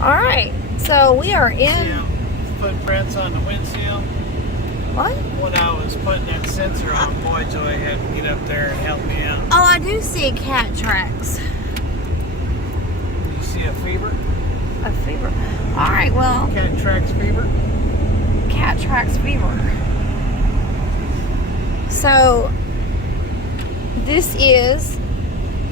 Alright, so we are in... Yeah, footprints on the windshield. What? When I was putting that sensor on, boy, Joy had to get up there and help me out. Oh, I do see cat tracks. You see a fever? A fever. Alright, well... Cat tracks fever? Cat tracks fever. So, this is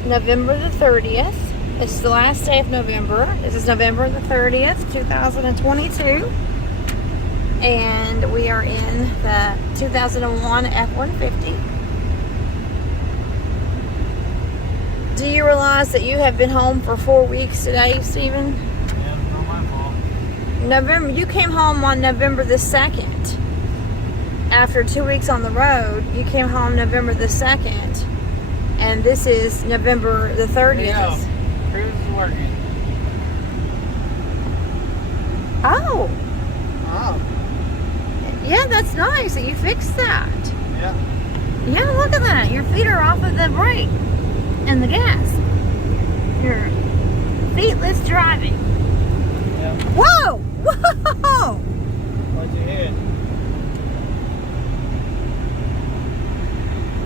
November the 30th. This is the last day of November. This is November the 30th, 2022. And we are in the 2001 F-150. Do you realize that you have been home for 4 weeks today, Stephen? Yeah, not my fault. You came home on November the 2nd. After 2 weeks on the road, you came home November the 2nd. And this is November the 30th. Yeah, cruise is working. Oh. Oh. Yeah, that's nice that you fixed that. Yeah. Yeah, look at that. Your feet are off of the brake and the gas. You're feetless driving. Yeah. Whoa! Whoa! What'd you hit?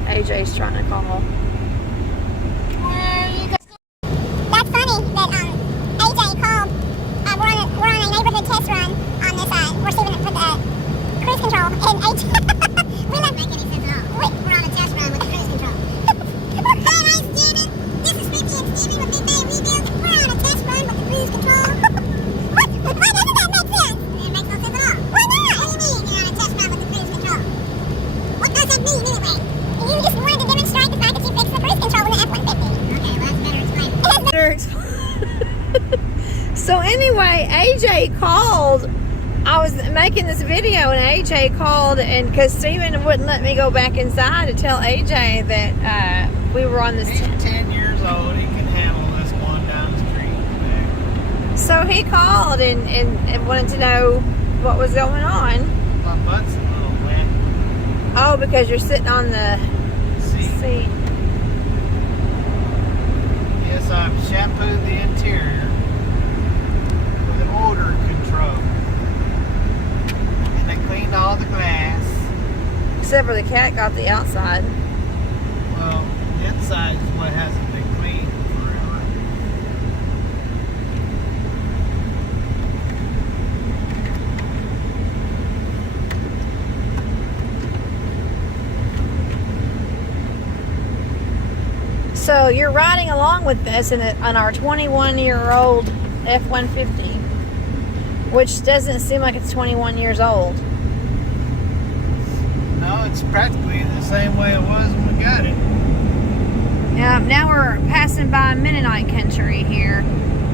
AJ's trying to call. That's funny that AJ called. We're on a neighborhood test run on this. We're Steven put the cruise control, and AJ. We don't make any sense at all. We're on a test run with the cruise control. Hey, Steven. This is Ricky and Steven with Big Belly Rebuilds. We're on a test run with the cruise control. Why doesn't that make sense? It makes no sense at all. Why not? What do you mean you're on a test run with the cruise control? What does that mean anyway? You just wanted to demonstrate the fact that you fixed the cruise control with an F-150. Okay, well, that's better explained. So anyway, AJ called. I was making this video and AJ called, and because Steven wouldn't let me go back inside to tell AJ that we were on this. He's 10 years old. He can handle this going down the street. So he called and wanted to know what was going on. My butt's a little wet. Oh, because you're sitting on the seat. Yes, I've shampooed the interior with an odor control. And I cleaned all the glass. Except for the cat got the outside. Well, the inside is what hasn't been cleaned forever. So you're riding along with this on our 21-year-old F-150, which doesn't seem like it's 21 years old. No, it's practically the same way it was when we got it. Yeah, now we're passing by Mennonite country here,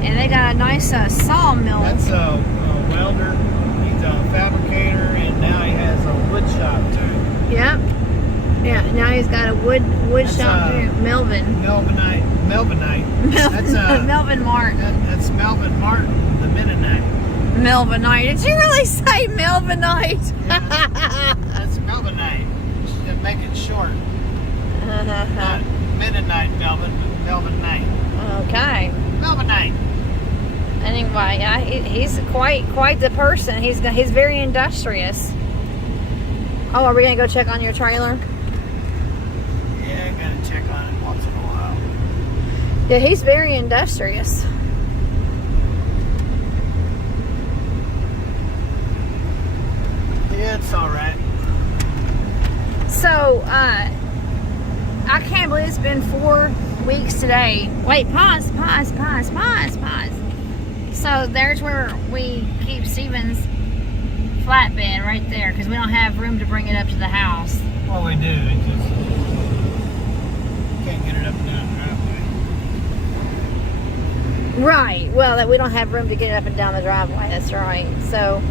and they got a nice sawmill. That's a welder. He's a fabricator, and now he has a wood shop too. Yep. Yeah, now he's got a wood That's shop here. Melvin. Melvinite. That's Melvin Martin. That's Melvin Martin, the Mennonite. Melvinite. Did you really say Melvinite? Yeah, that's Melvinite. To make it short. Not Mennonite Melvin, but Melvinite. Okay. Melvinite. Anyway, yeah, he's quite the person. He's very industrious. Oh, are we gonna go check on your trailer? Yeah, I gotta check on it once in a while. Yeah, he's very industrious. Yeah, it's all right. So, I can't believe it's been 4 weeks today. Wait, pause. So there's where we keep Steven's flatbed right there, because we don't have room to bring it up to the house. Well, we do. It just can't get it up and down the driveway. Right. Well, that we don't have room to get it up and down the driveway. That's right. So,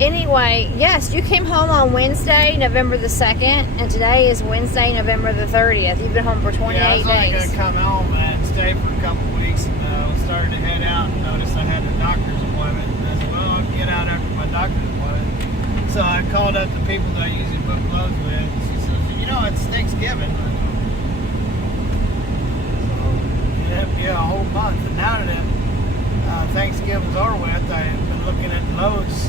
anyway, yes, you came home on Wednesday, November the 2nd, and today is Wednesday, November the 30th. You've been home for 28 yeah, I was only days. going to come home and stay for a couple of weeks, and started to head out and noticed I had a doctor's appointment. And I said, well, I'll get out after my doctor's appointment. So I called up the people that I usually book clothes with. And she says, you know, it's Thanksgiving. So, yeah, a whole month. And now that Thanksgiving's over with, I've been looking at the loads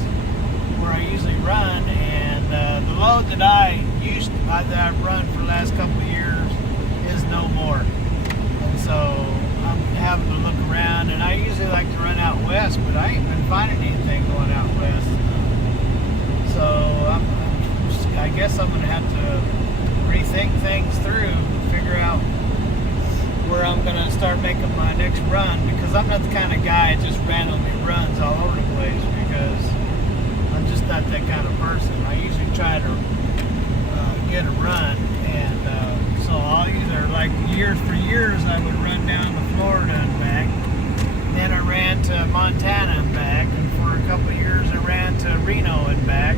where I usually run, and the load that I've run for the last couple of years is no more. And so I'm having to look around, and I usually like to run out west, but I ain't been finding anything going out west. So I guess I'm going to have to rethink things through, figure out where I'm going to start making my next run, because I'm not the kind of guy that just randomly runs all over the place, because I'm just not that kind of person. I usually try to get a run, and so I'll either, like for years I would run down to Florida and back, then I ran to Montana and back, and for a couple of years I ran to Reno and back,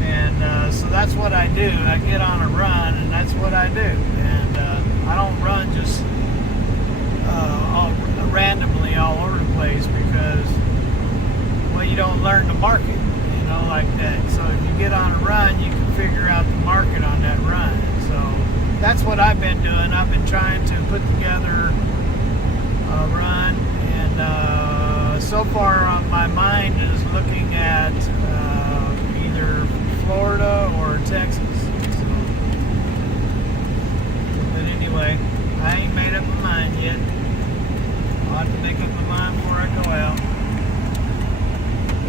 and so that's what I do. I get on a run, and that's what I do, and I don't run just randomly all over the place, because, well, you don't learn the market, you know, like that. So if you get on a run, you can figure out the market on that run. So that's what I've been doing. I've been trying to put together a run, and so far my mind is looking at either Florida or Texas. So, but anyway, I ain't made up my mind yet. I'll have to make up my mind before I go out.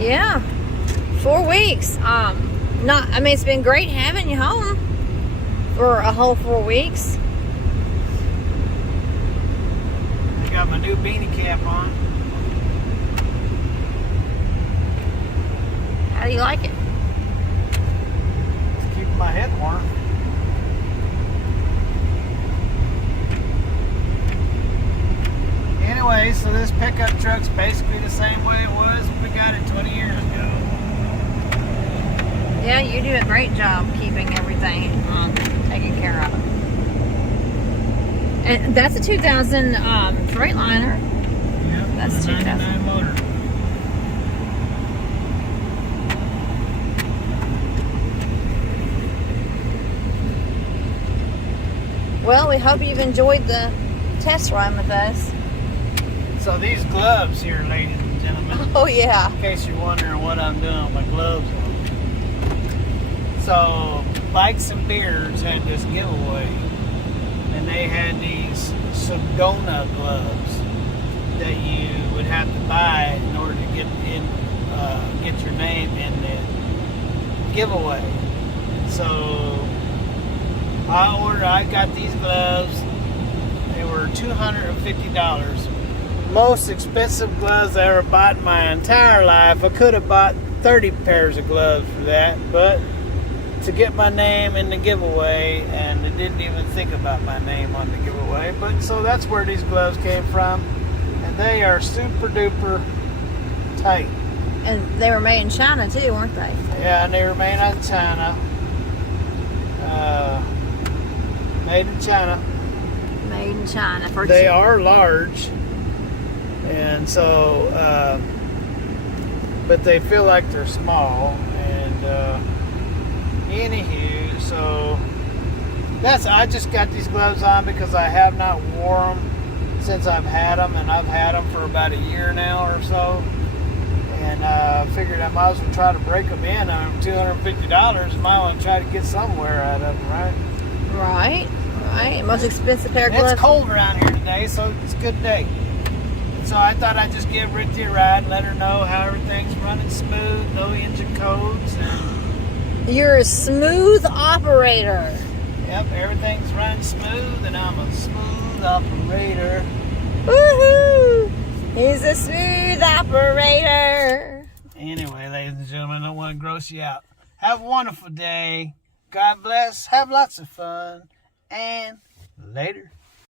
Yeah, 4 weeks. It's been great having you home for a whole 4 weeks. I got my new beanie cap on. How do you like it? It's keeping my head warm. Anyway, so this pickup truck's basically the same way it was when we got it 20 years ago. Yeah, you do a great job keeping everything taken care of. And that's a 2000 Freightliner. Yep, That's a 99 motor. Well, we hope you've enjoyed the test run with us. So these gloves here, ladies and gentlemen, Oh yeah. in case you're wondering what I'm doing with my gloves on. So Bikes and Beards had this giveaway, and they had these Sedona gloves that you would have to buy in order to get your name in the giveaway. So I got these gloves. They were $250. Most expensive gloves I ever bought in my entire life. I could have bought 30 pairs of gloves for that, but to get my name in the giveaway, and they didn't even think about my name on the giveaway. But so that's where these gloves came from, and they are super duper tight. And they were made in China too, weren't they? Yeah, and they were made out of China. Made in China. Made in China. They are large, and so, but they feel like they're small. And anywho, so I just got these gloves on because I have not worn them since I've had them, and I've had them for about a year now or so. And I figured I might as well try to break them in on $250. Might want to try to get somewhere out of them, right? Right. Most expensive pair of gloves. It's cold around here today, so it's a good day. So I thought I'd just give Ritzy a ride and let her know how everything's running smooth, no engine codes, and You're a smooth operator. yep, everything's running smooth, and I'm a smooth operator. Woohoo! He's a smooth operator. Anyway, ladies and gentlemen, I don't want to gross you out. Have a wonderful day. God bless. Have lots of fun. And later.